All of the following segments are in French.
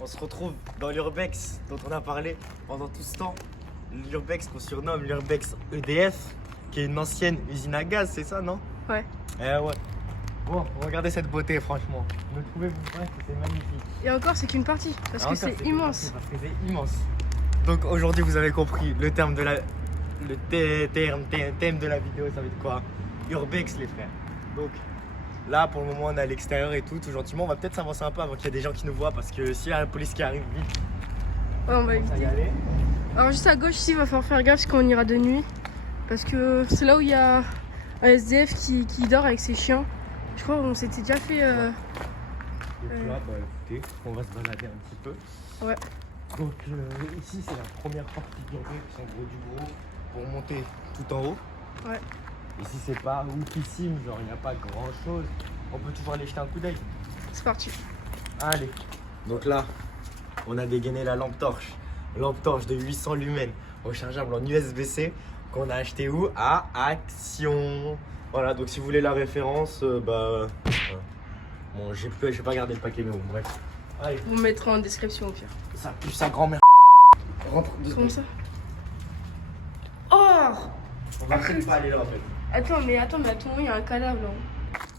On se retrouve dans l'Urbex dont on a parlé pendant tout ce temps. L'Urbex qu'on surnomme l'Urbex EDF, qui est une ancienne usine à gaz, c'est ça, non? Ouais. Eh ouais. Bon, regardez cette beauté, franchement. Ne trouvez-vous pas que c'est magnifique? Et encore, c'est qu'une partie, parce que c'est immense. Parce que c'est immense. Donc aujourd'hui, vous avez compris le terme de la, thème de la vidéo, ça va être quoi? Urbex, les frères. Donc là, pour le moment, on est à l'extérieur et tout gentiment. On va peut-être s'avancer un peu avant qu'il y ait des gens qui nous voient, parce que s'il y a la police qui arrive vite, Ouais, on va y éviter. aller. Alors juste à gauche ici, il va falloir faire gaffe parce qu'on ira de nuit. Parce que c'est là où il y a un SDF qui dort avec ses chiens. Je crois qu'on s'était déjà fait... Donc là, bah écoutez, on va se balader un petit peu. Ouais. Donc ici, c'est la première partie de l'Urbex, en gros du gros, pour monter tout en haut. Ouais. Ici, c'est pas oufissime, genre il n'y a pas grand chose. On peut toujours aller jeter un coup d'œil. C'est parti. Allez. Donc là, on a dégainé la lampe torche. Lampe torche de 800 lumens, rechargeable en USB-C, qu'on a acheté où? À Action. Voilà, donc si vous voulez la référence, bon, j'ai pas gardé le paquet, mais bon, bref. Allez, Vous mettrez en description au pire. ça pue sa grand-mère. Rentre deux Comme secondes. ça. Oh! On va peut-être pas aller là en fait. Attends, mais attends, il y a un cadavre là.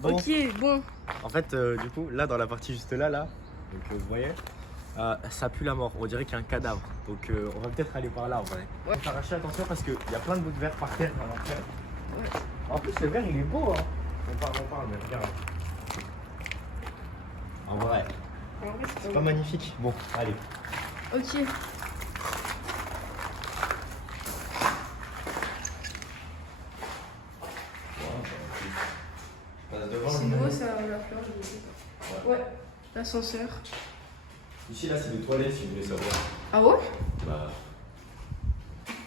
Bon. Ok, bon. En fait, du coup, là, dans la partie juste là, donc vous voyez, ça pue la mort. On dirait qu'il y a un cadavre. Donc, on va peut-être aller par là en vrai. Ouais. Faut faire attention parce qu'il y a plein de bouts de verre par terre dans l'enfer. Ouais. En plus, le verre, il est beau, hein. On parle, mais regarde. En vrai, En vrai, c'est pas magnifique. Bon, allez. Ok. C'est nouveau ça, la fleur, je sais pas. Ouais. L'ascenseur. Ici, là, c'est des toilettes si vous voulez savoir. Ah ouais? Bah.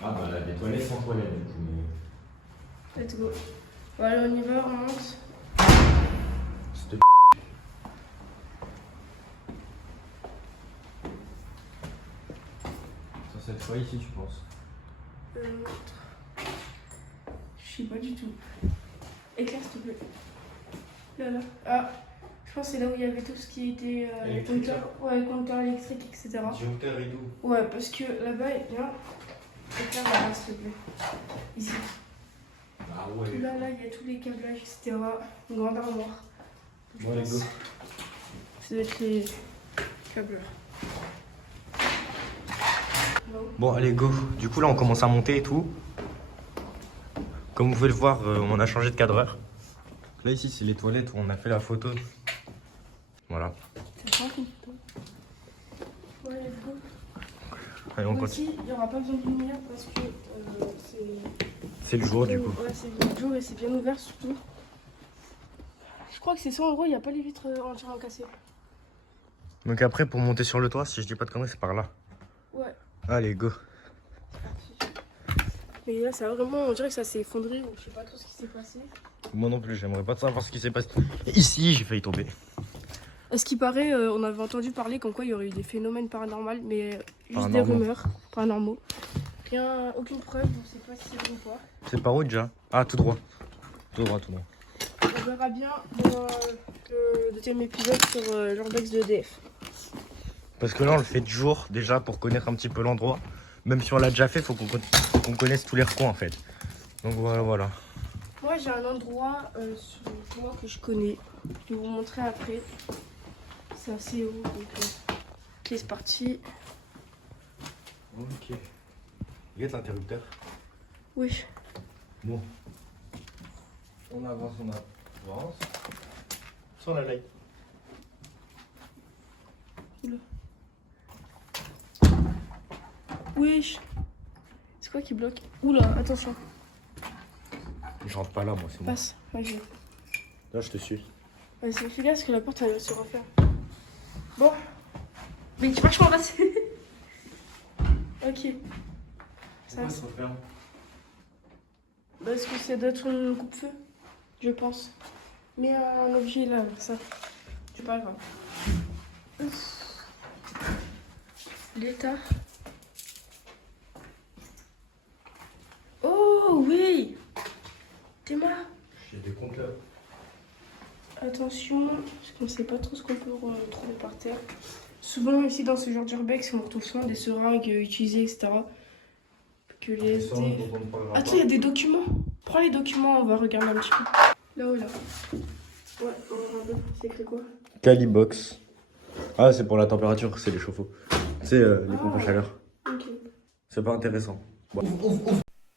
Ah, bah là, des toilettes sans toilettes, du coup. Let's go. Voilà, on y va, on monte. C'était. Sur cette fois ici, tu penses? Je sais pas du tout. Éclaire s'il te plaît. Là. Ah, je pense que c'est là où il y avait tout ce qui était Électrique, compteur électrique, etc. Disjoncteur et tout. Ouais, parce que là-bas, il y a éclaire là, s'il te plaît. Ici. Ah ouais. Là, il y a tous les câblages, etc. Une grande armoire. Bon, allez, go. Ça doit être les câbleurs. Bon, allez, go. Du coup, là, on commence à monter et tout. Comme vous pouvez le voir, on a changé de cadreur. Là, ici, c'est les toilettes où on a fait la photo. Voilà. C'est pas une photo. Ouais, let's go. Allez, on continue. Ici, il n'y aura pas besoin de lumière parce que C'est le jour, du coup. Ouais, c'est le jour et c'est bien ouvert surtout. Je crois que c'est ça, en gros, il n'y a pas les vitres entièrement cassées. Donc après, pour monter sur le toit, si je dis pas de conneries, c'est par là. Ouais. Allez, go. Mais là, ça a vraiment, on dirait que ça s'est effondré, ou je sais pas trop ce qui s'est passé. Moi non plus, j'aimerais pas savoir ce qui s'est passé. Et ici, j'ai failli tomber. À ce qui paraît, on avait entendu parler comme quoi il y aurait eu des phénomènes paranormaux, mais juste Paranormaux. des rumeurs paranormaux. Rien, aucune preuve, on sait pas si c'est vrai ou pas. C'est par où déjà? Ah, tout droit. Tout droit, tout droit. On verra bien dans le deuxième épisode sur l'Urbex de EDF. Parce que là, on le fait de jour, déjà, pour connaître un petit peu l'endroit. Même si on l'a déjà fait, faut qu'on connaisse tous les recoins, en fait. Donc voilà. Moi, j'ai un endroit sur moi que je connais. Je vais vous montrer après. C'est assez haut, donc ok, c'est parti. Ok. Regarde l'interrupteur. Oui. Bon. On avance. Sur la light. Wesh. C'est quoi qui bloque? Oula, attention. Je rentre pas là, moi, c'est moi. Passe, vas-y. Là, je te suis. Vas-y, fais gaffe parce que la porte elle va se refaire. Bon. Mais tu vas vachement passer. Ok. Ça, se referme? parce que ça doit être une coupe-feu, je pense. Mais un objet là, ça. C'est pas grave. Ouf. L'état. Oh oui. Théma. J'ai des compteurs. Attention, parce qu'on sait pas trop ce qu'on peut retrouver par terre. Souvent ici dans ce genre d'urbex, on retrouve souvent des seringues utilisées, etc. Que les SDF... Attends, il y a des documents. Prends les documents, on va regarder un petit peu. Là-haut, là. Ouais, on va regarder. C'est écrit quoi? Calibox. Ah, c'est pour la température, c'est les chauffe-eau. C'est les pompes à chaleur. Ok. C'est pas intéressant. Bon.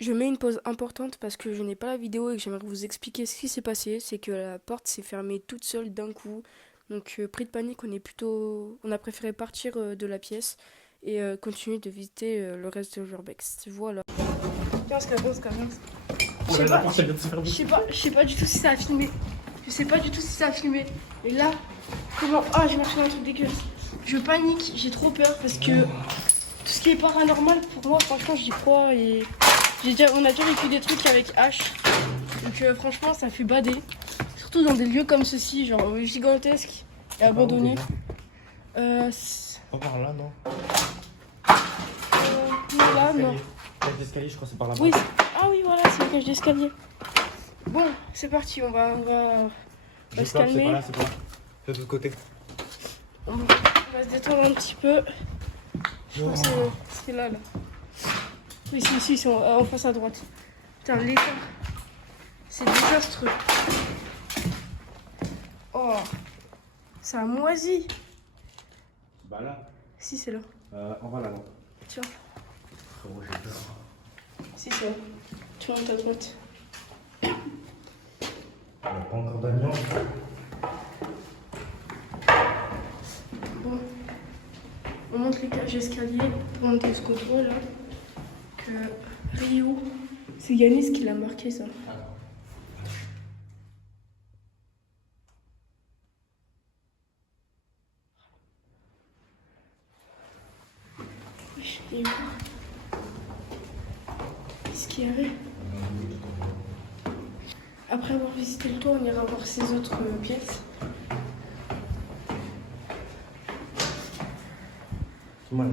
Je mets une pause importante parce que je n'ai pas la vidéo et que j'aimerais vous expliquer ce qui s'est passé. C'est que la porte s'est fermée toute seule d'un coup. Donc pris de panique, on a préféré partir de la pièce et continuer de visiter le reste de l'urbex. Voilà. Tiens, je sais pas du tout si ça a filmé. Je sais pas du tout si ça a filmé. Et là, comment... Ah, j'ai marché dans un truc dégueulasse. Je panique, j'ai trop peur parce que tout ce qui est paranormal, pour moi, franchement, j'y crois. Et on a déjà vécu des trucs avec H. Donc franchement, ça fait bader. Surtout dans des lieux comme ceci, genre gigantesques et abandonnés. Pas par là, non? Là, non. Cage d'escalier, je crois que c'est par là-bas. Oui, ah oui, voilà, c'est la cage d'escalier. Bon, c'est parti, on va se calmer. C'est pas là. C'est de l'autre côté. On va se détendre un petit peu. Je crois que c'est là. Oui, si, c'est en face à droite. Putain, l'état. C'est désastreux. Oh, ça a moisi. Bah là. Si, c'est là. On va là-bas. Tiens. Frérot, j'ai peur. Si, c'est là. Tu montes à droite. Il n'y a pas encore d'ambiance. Bon. On monte les cages d'escalier pour monter ce qu'on voit là. Que Rio, c'est Yanis qui l'a marqué ça. Et où? Qu'est-ce qu'il y avait? Après avoir visité le toit, on ira voir ces autres pièces. C'est mal.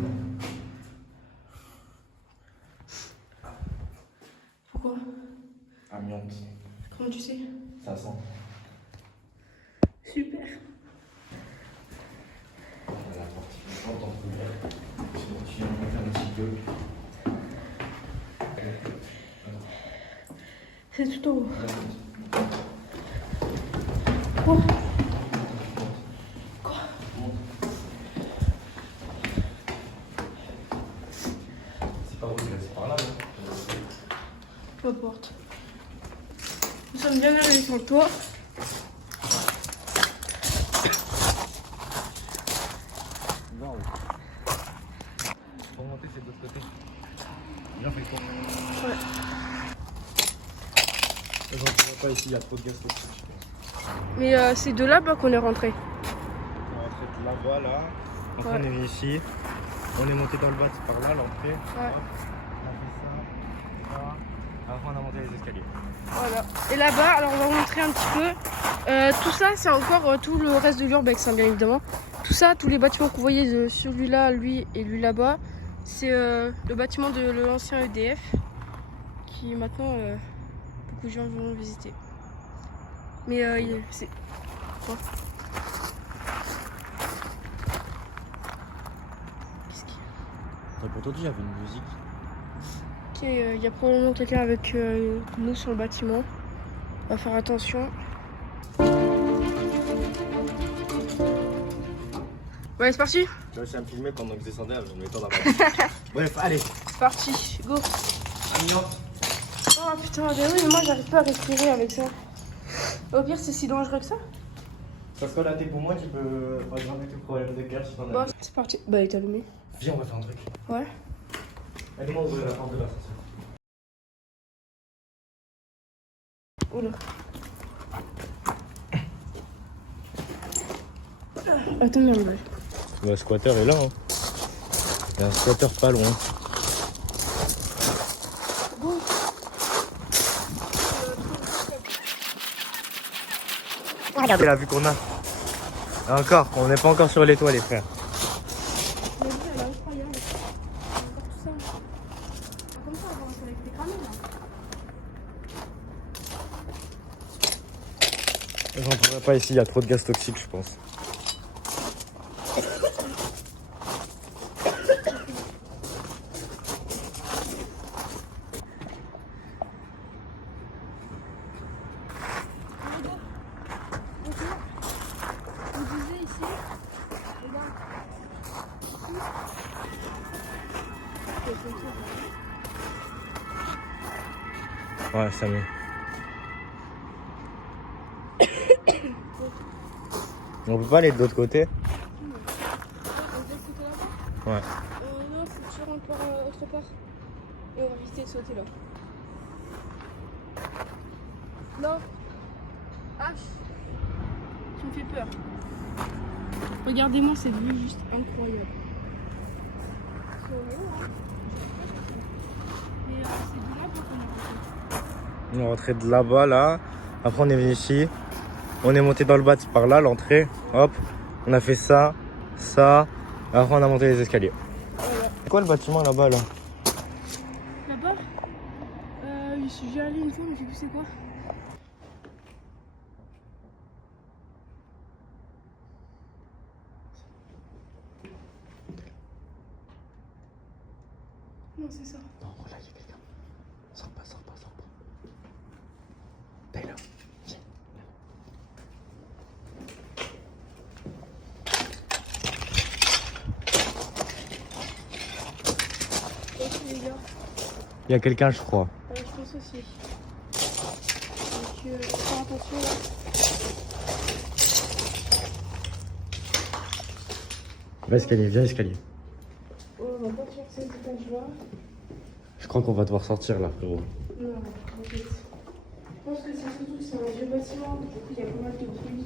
Pourquoi? Amiante. Comment tu sais? Ça sent. Super. La porte, je pense, sinon tu viens de faire un petit peu. C'est tout en haut. Quoi? Quoi? C'est par où? C'est par là, non? Peu importe. Nous sommes bien arrivés sur le toit. Non. Faut monter, c'est de l'autre côté. Bien fait quoi? Ouais. J'en trouve pas ici, il y a trop de gaz toxiques, je pense. Mais c'est de là-bas qu'on est rentré. On est rentré de là-bas, là. Après, Ouais. on est venu ici. On est monté dans le bas, c'est par là, l'entrée. Ouais. Hop. On a fait ça, ça. Après, on a monté les escaliers. Voilà. Et là-bas, alors on va vous montrer un petit peu. Tout ça, c'est encore tout le reste de l'urbex, hein, bien évidemment. Tout ça, tous les bâtiments que vous voyez, celui-là, lui et lui là-bas, c'est le bâtiment de l'ancien EDF qui maintenant beaucoup de gens vont visiter. Mais c'est quoi? Qu'est-ce qu'il y a? T'as pas entendu, il y avait une musique. Ok, il y a probablement quelqu'un avec nous sur le bâtiment. On va faire attention. Ouais, c'est parti. J'ai réussi à me filmer pendant que je descendais, je me mettais dans la Bref, allez. C'est parti, go. Amiante. Oh putain, mais oui, mais moi j'arrive pas à respirer avec ça. Au pire, c'est si dangereux que ça. Parce que là, t'es pour moi, tu peux régler tes problèmes de cœur si t'en as. Bon, c'est parti. Bah, il est allumé. Viens, on va faire un truc. Ouais. Aide-moi à ouvrir la porte de l'ascenseur. Oula. Attends, merde. Le squatter est là. Hein. Il y a un squatter pas loin. Bon. Regardez la vue qu'on a. Et encore, on n'est pas encore sur les toits, les frères. La vie, elle est incroyable. Encore tout ça. Pas comme ça, avant, on avait été cramé là. J'en trouverai pas ici, il y a trop de gaz toxiques, je pense. Ouais, ça met. On peut pas aller de l'autre côté? Ouais. Non, faut que je rentre par autre part. Et on va éviter de sauter là. Non. Ah, tu me fais peur. Regardez-moi cette vue juste incroyable. C'est long, hein. Mais c'est de là qu'on est rentré. On est rentré de là-bas, là. Après, on est venu ici. On est monté dans le bas, c'est par là, l'entrée. Hop. On a fait ça, ça. Après, on a monté les escaliers. Voilà. C'est quoi le bâtiment là-bas, là? Là-bas, j'y suis déjà allé une fois, mais je sais plus c'est quoi. Non, c'est ça. Non, voilà, il y a quelqu'un. Sors pas, sors pas, sors pas. Taylor, viens. Ok, les gars. Il y a quelqu'un, je crois. Je pense aussi. Donc, faire attention là. Va escalier, viens escalier. On va pas sur cet étage-là. Je crois qu'on va devoir sortir là, frérot. Non, t'inquiète. Je pense que c'est surtout que c'est un vieux bâtiment. Du coup, il y a pas mal de bruit,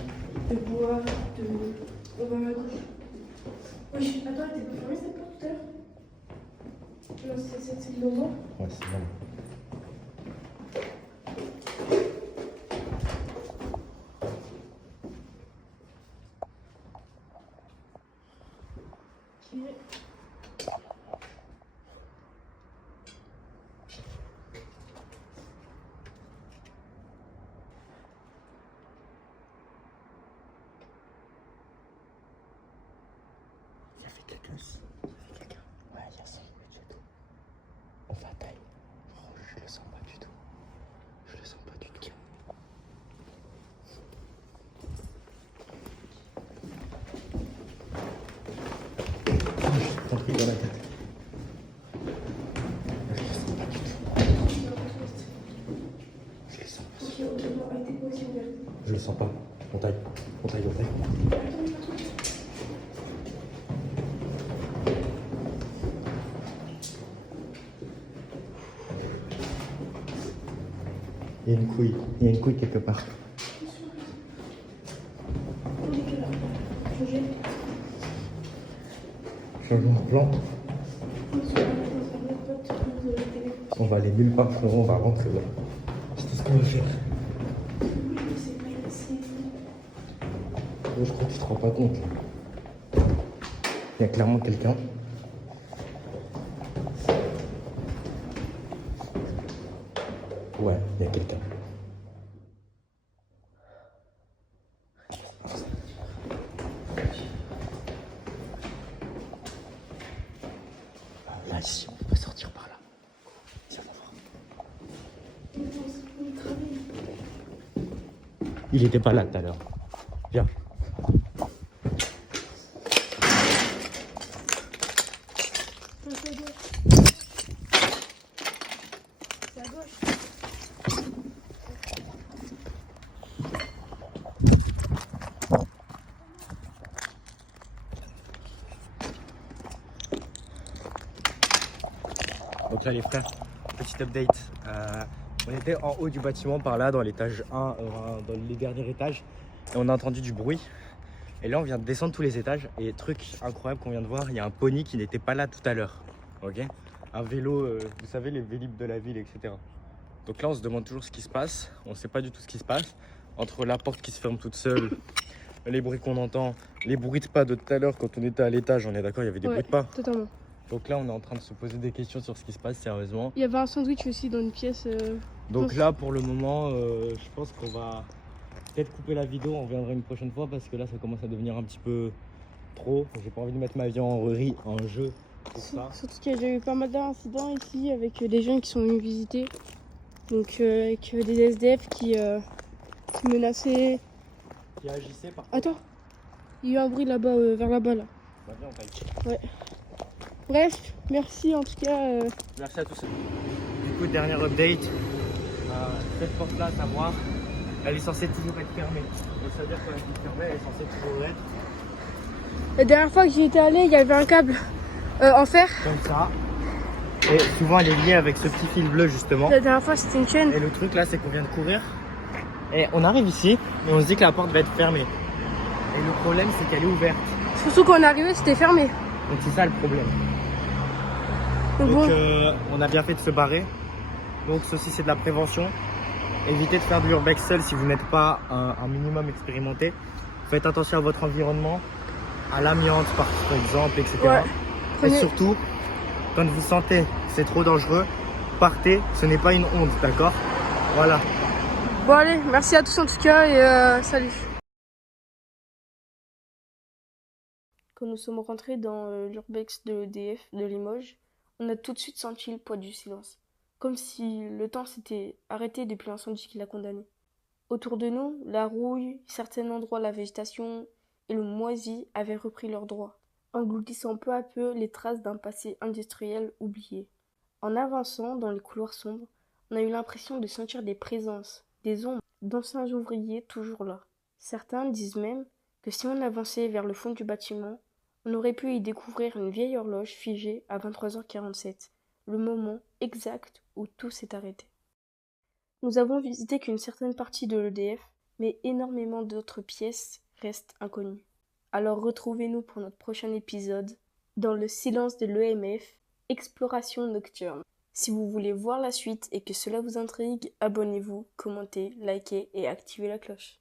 de bois, de. On va à gauche. Oui, attends, elle était pas fermée cette porte tout à l'heure? Non, c'est cette celle de moi. Ouais, c'est bon. Il y avait quelqu'un ici. Il y avait quelqu'un. Ouais, il y a 5 minutes et tout. On va à taille. Oh, je le sens pas du tout. Je le sens pas du tout. T'as pris dans la tête. Je le sens pas du tout. Je le sens pas. Ok, ok, non, arrêtez pas aussi ouverte. Je le sens pas. On taille. On taille, on taille. Il y a une couille. Il y a une couille quelque part. On est que là. Changer. Changement de plan. On va aller nulle part, frérot. On va rentrer là. C'est tout ce qu'on va faire. Je crois que tu te rends pas compte. Là. Il y a clairement quelqu'un. Ouais, il y a quelqu'un. Là, ici, on peut sortir par là. Viens, on va voir. Il était pas là tout à l'heure. Viens. C'est à gauche. Donc là les frères, petit update. On était en haut du bâtiment par là, dans l'étage 1, dans les derniers étages. Et on a entendu du bruit. Et là on vient de descendre tous les étages. Et truc incroyable qu'on vient de voir, il y a un pony qui n'était pas là tout à l'heure. Ok, un vélo, vous savez les vélib de la ville, etc. Donc là on se demande toujours ce qui se passe. On ne sait pas du tout ce qui se passe. Entre la porte qui se ferme toute seule, les bruits qu'on entend, les bruits de pas de tout à l'heure quand on était à l'étage, on est d'accord, il y avait des bruits de pas. Totalement. Donc là on est en train de se poser des questions sur ce qui se passe sérieusement. Il y avait un sandwich aussi dans une pièce. Donc là pour le moment je pense qu'on va peut-être couper la vidéo, on reviendra une prochaine fois parce que là ça commence à devenir un petit peu trop. J'ai pas envie de mettre ma vie en jeu pour ça. Surtout qu'il y a déjà eu pas mal d'incidents ici avec des gens qui sont venus visiter. Donc avec des SDF qui menaçaient. Qui agissait par Attends, il y a eu un bruit là-bas, vers là-bas là. Bah, viens, on taille. Ouais. Bref, merci en tout cas. Merci à tous. Du coup, dernière update. Cette porte-là, à savoir, elle est censée toujours être fermée. Donc ça veut dire qu'elle est fermée, elle est censée toujours être La dernière fois que j'y étais allé, il y avait un câble en fer. comme ça. Et souvent, elle est liée avec ce petit fil bleu, justement. La dernière fois, c'était une chaîne. Et le truc là, c'est qu'on vient de courir. Et on arrive ici, mais on se dit que la porte va être fermée. Et le problème, c'est qu'elle est ouverte. Surtout quand on est arrivé, c'était fermé. Donc c'est ça le problème. Donc Donc bon, on a bien fait de se barrer. Donc ceci, c'est de la prévention. Évitez de faire de l'urbex seul si vous n'êtes pas un minimum expérimenté. Faites attention à votre environnement, à l'amiante par exemple, etc. ouais. Et Prenez- surtout, quand vous sentez que c'est trop dangereux, partez, ce n'est pas une honte, d'accord? Voilà. Bon allez, merci à tous en tout cas et salut. Quand nous sommes rentrés dans l'urbex de l'EDF de Limoges, on a tout de suite senti le poids du silence. Comme si le temps s'était arrêté depuis l'incendie qui l'a condamné. Autour de nous, la rouille, certains endroits la végétation et le moisi avaient repris leurs droits, engloutissant peu à peu les traces d'un passé industriel oublié. En avançant dans les couloirs sombres, on a eu l'impression de sentir des présences, des ombres, d'anciens ouvriers toujours là. Certains disent même que si on avançait vers le fond du bâtiment, on aurait pu y découvrir une vieille horloge figée à 23h47, le moment exact où tout s'est arrêté. Nous avons visité qu'une certaine partie de l'EDF, mais énormément d'autres pièces restent inconnues. Alors retrouvez-nous pour notre prochain épisode dans le silence de l'EMF, exploration nocturne. Si vous voulez voir la suite et que cela vous intrigue, abonnez-vous, commentez, likez et activez la cloche.